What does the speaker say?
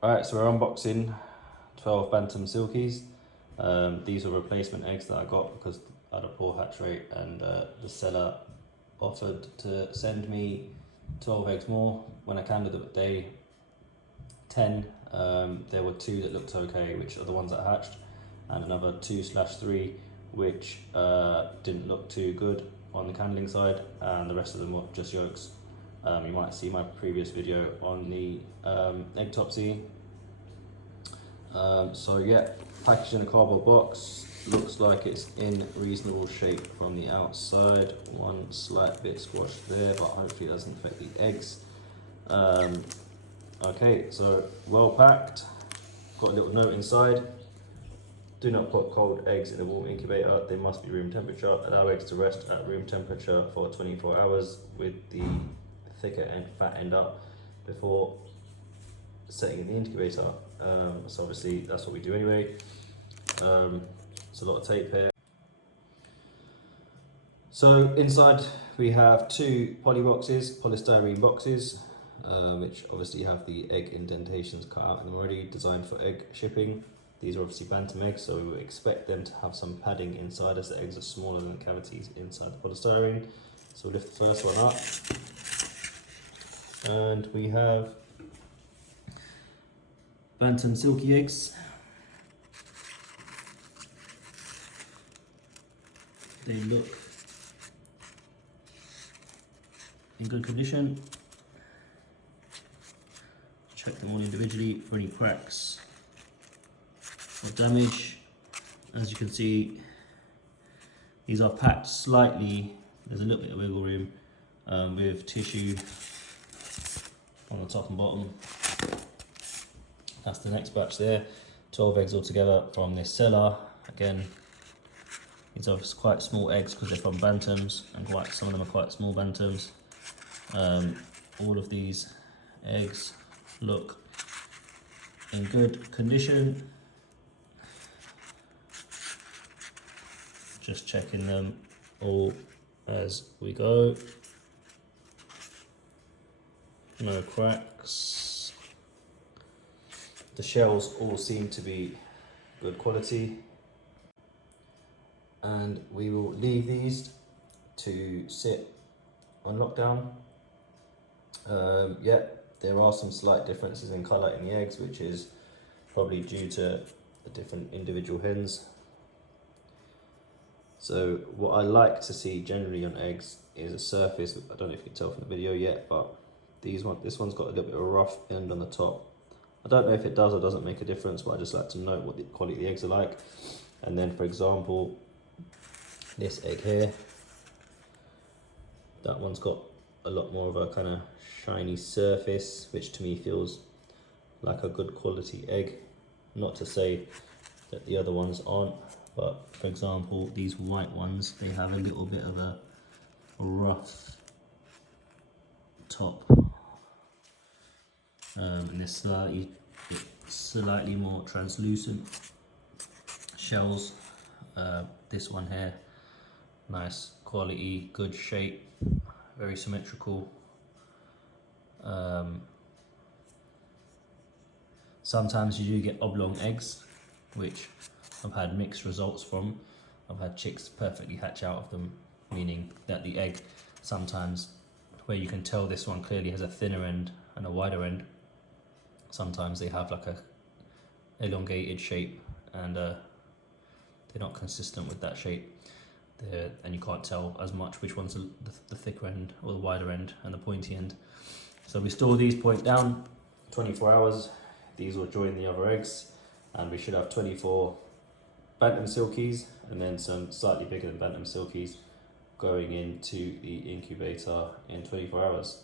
Alright, so we're unboxing 12 Bantam Silkies. These are replacement eggs that I got because I had a poor hatch rate, and the seller offered to send me 12 eggs more when I counted them at day 10. There were 2 that looked okay, which are the ones that hatched, and another 2/3 which didn't look too good on the candling side, and the rest of them were just yolks. You might see my previous video on the egg topsy. So yeah, packaged in a cardboard box. Looks like it's in reasonable shape from the outside. One slight bit squashed there, but hopefully it doesn't affect the eggs. Okay, so well packed. Got a little note inside. Do not put cold eggs in a warm incubator. They must be room temperature. Allow eggs to rest at room temperature for 24 hours with the thicker and fat end up before setting in the incubator. So obviously that's what we do anyway. It's a lot of tape here. So inside we have 2 poly boxes, polystyrene boxes, which obviously have the egg indentations cut out and already designed for egg shipping. These are obviously bantam eggs, so we would expect them to have some padding inside as the eggs are smaller than the cavities inside the polystyrene. So we'll lift the first one up, and we have Bantam Silkie eggs. They look in good condition. Check them all individually for any cracks or damage. As you can see, these are packed slightly. There's a little bit of wiggle room with tissue on the top and bottom. That's the next batch there. 12 eggs altogether from this seller. Again, these are quite small eggs because they're from Bantams, and some of them are quite small Bantams. All of these eggs look in good condition. Just checking them all as we go. No cracks. The shells all seem to be good quality, and we will leave these to sit on lockdown. Yeah, there are some slight differences in colour in the eggs, which is probably due to the different individual hens. So what I like to see generally on eggs is a surface. I don't know if you can tell from the video yet, but this one's got a little bit of a rough end on the top. I don't know if it does or doesn't make a difference, but I just like to note what the quality of the eggs are like. And then, for example, this egg here, that one's got a lot more of a kind of shiny surface, which to me feels like a good quality egg. Not to say that the other ones aren't, but for example, these white ones, they have a little bit of a rough top. And this slightly more translucent shells. This one here, nice quality, good shape, very symmetrical. Sometimes you do get oblong eggs, which I've had mixed results from. I've had chicks perfectly hatch out of them, meaning that the egg sometimes, where you can tell this one clearly has a thinner end and a wider end, sometimes they have like a elongated shape, and they're not consistent with that shape. And you can't tell as much which one's the thicker end or the wider end and the pointy end. So we store these point down 24 hours. These will join the other eggs, and we should have 24 Bantam Silkies and then some slightly bigger than Bantam Silkies going into the incubator in 24 hours.